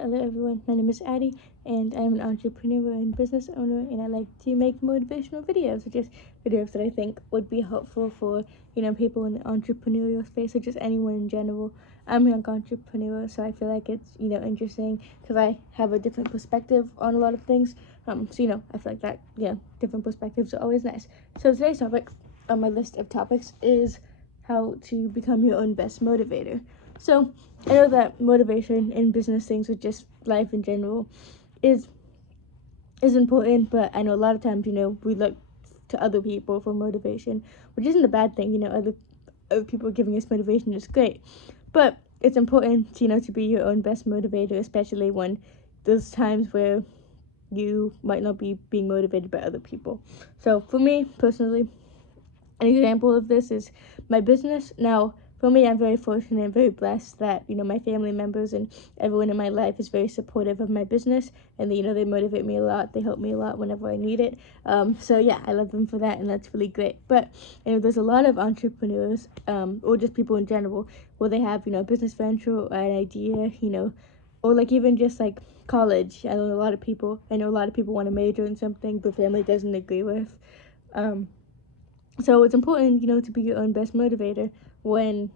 Hello everyone, my name is Addie and I'm an entrepreneur and business owner, and I like to make motivational videos, or just videos that I think would be helpful for, people in the entrepreneurial space, or just anyone in general. I'm a young entrepreneur, so I feel like it's, interesting because I have a different perspective on a lot of things. I feel like that, different perspectives are always nice. So today's topic on my list of topics is how to become your own best motivator. So I know that motivation in business things, or just life in general, is important, but I know a lot of times, we look to other people for motivation, which isn't a bad thing. Other people giving us motivation is great, but it's important, to be your own best motivator, especially when there's times where you might not be being motivated by other people. So for me personally, an example of this is my business. Now, for me, I'm very fortunate and very blessed that, my family members and everyone in my life is very supportive of my business, and they motivate me a lot. They help me a lot whenever I need it. So yeah, I love them for that, and that's really great. But, there's a lot of entrepreneurs, or just people in general, where they have, a business venture or an idea, or like even just like college. I know a lot of people want to major in something the family doesn't agree with. So it's important, to be your own best motivator when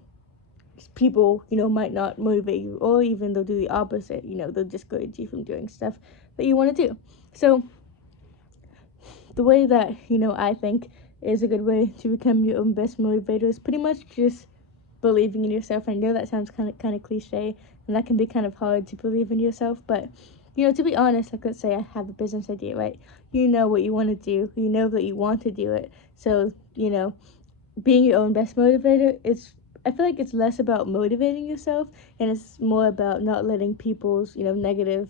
people, might not motivate you, or even they'll do the opposite. They'll discourage you from doing stuff that you want to do. So the way that, I think is a good way to become your own best motivator is pretty much just believing in yourself. I know that sounds kind of cliche, and that can be kind of hard to believe in yourself, but to be honest, like let's say I have a business idea, right? You know what you want to do. You know that you want to do it. So, being your own best motivator, I feel like it's less about motivating yourself, and it's more about not letting people's, negative,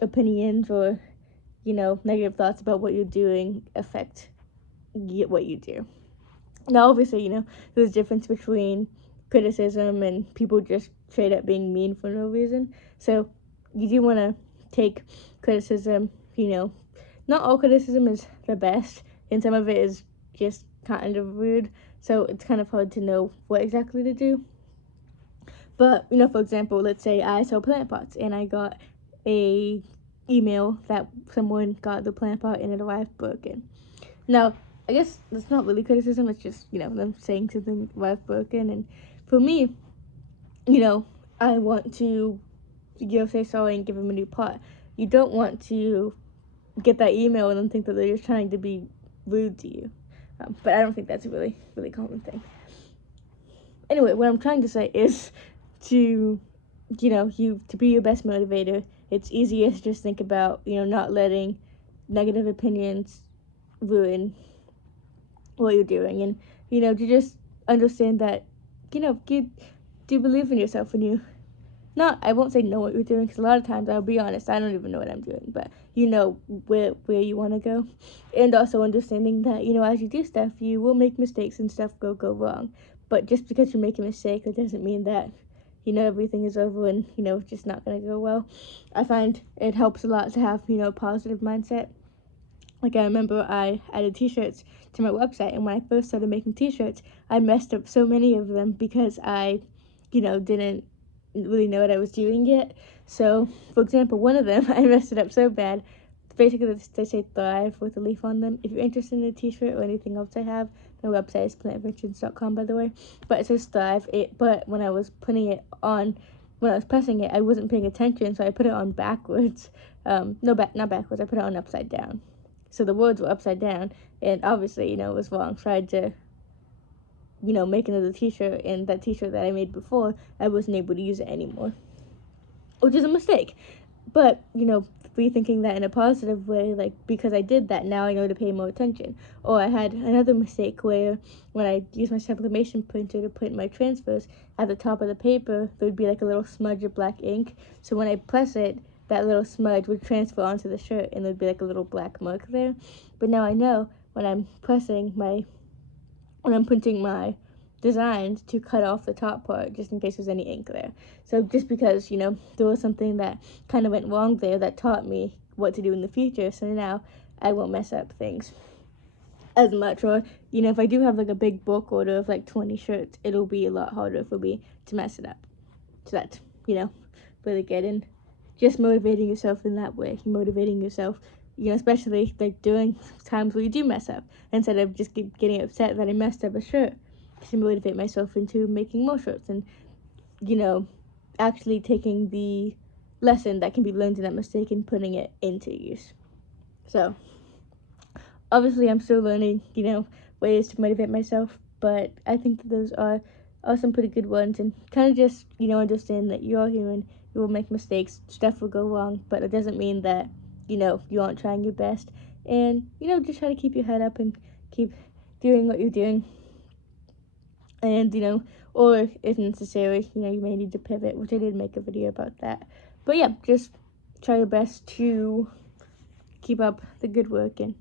opinions, or, negative thoughts about what you're doing affect what you do. Now, obviously, there's a difference between criticism and people just straight up being mean for no reason. So you do want to take criticism, not all criticism is the best, and some of it is just kind of rude. So it's kind of hard to know what exactly to do. But, for example, let's say I sell plant pots, and I got a email that someone got the plant pot and it arrived broken. Now, I guess that's not really criticism, it's just, them saying something arrived broken. And for me, I want to, say sorry and give them a new pot. You don't want to get that email and then think that they're just trying to be rude to you. But I don't think that's a really, really common thing. Anyway, what I'm trying to say is to, to be your best motivator, it's easier to just think about, not letting negative opinions ruin what you're doing, and, to just understand that, you do believe in yourself when you, I won't say know what you're doing, because a lot of times, I'll be honest, I don't even know what I'm doing, but where you want to go. And also understanding that, as you do stuff, you will make mistakes and stuff go wrong. But just because you make a mistake, that doesn't mean that, everything is over and, it's just not going to go well. I find it helps a lot to have, a positive mindset. Like, I remember I added t-shirts to my website, and when I first started making t-shirts, I messed up so many of them because I, didn't really know what I was doing yet. So, for example, one of them, I messed it up so bad. Basically, they say Thrive with a leaf on them. If you're interested in a t-shirt or anything else I have, my website is plantinventions.com, by the way. But it says Thrive. But when I was putting it on, when I was pressing it, I wasn't paying attention, so I put it on backwards. Not backwards. I put it on upside down. So the words were upside down, and obviously, it was wrong. So I had to, make another t-shirt, and that t-shirt that I made before, I wasn't able to use it anymore, which is a mistake. But, rethinking that in a positive way, like, because I did that, now I know to pay more attention. Or I had another mistake where when I used my sublimation printer to print my transfers, at the top of the paper, there would be like a little smudge of black ink. So when I press it, that little smudge would transfer onto the shirt, and there'd be like a little black mark there. But now I know when I'm printing my designs, to cut off the top part just in case there's any ink there. So just because, there was something that kind of went wrong there that taught me what to do in the future, so now I won't mess up things as much. Or, if I do have like a big bulk order of like 20 shirts, it'll be a lot harder for me to mess it up. So that's, really good. And just motivating yourself in that way, motivating yourself, especially like during times where you do mess up, instead of just getting upset that I messed up a shirt, to motivate myself into making more shirts and, actually taking the lesson that can be learned in that mistake and putting it into use. So, obviously, I'm still learning, ways to motivate myself, but I think that those are some pretty good ones, and kind of just, understand that you're human, you will make mistakes, stuff will go wrong, but it doesn't mean that, you aren't trying your best, and, just try to keep your head up and keep doing what you're doing, and, or if necessary, you may need to pivot, which I did make a video about that, but yeah, just try your best to keep up the good work and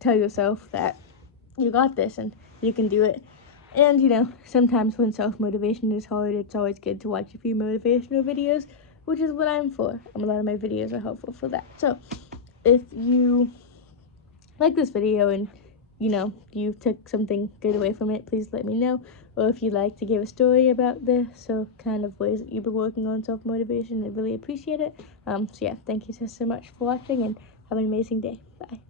tell yourself that you got this and you can do it. And sometimes when self-motivation is hard, it's always good to watch a few motivational videos, which is what I'm for. A lot of my videos are helpful for that. So if you like this video and you took something good away from it, please let me know. Or if you'd like to give a story about this, so kind of ways that you've been working on self-motivation, I really appreciate it. So yeah, thank you so much for watching, and have an amazing day. Bye.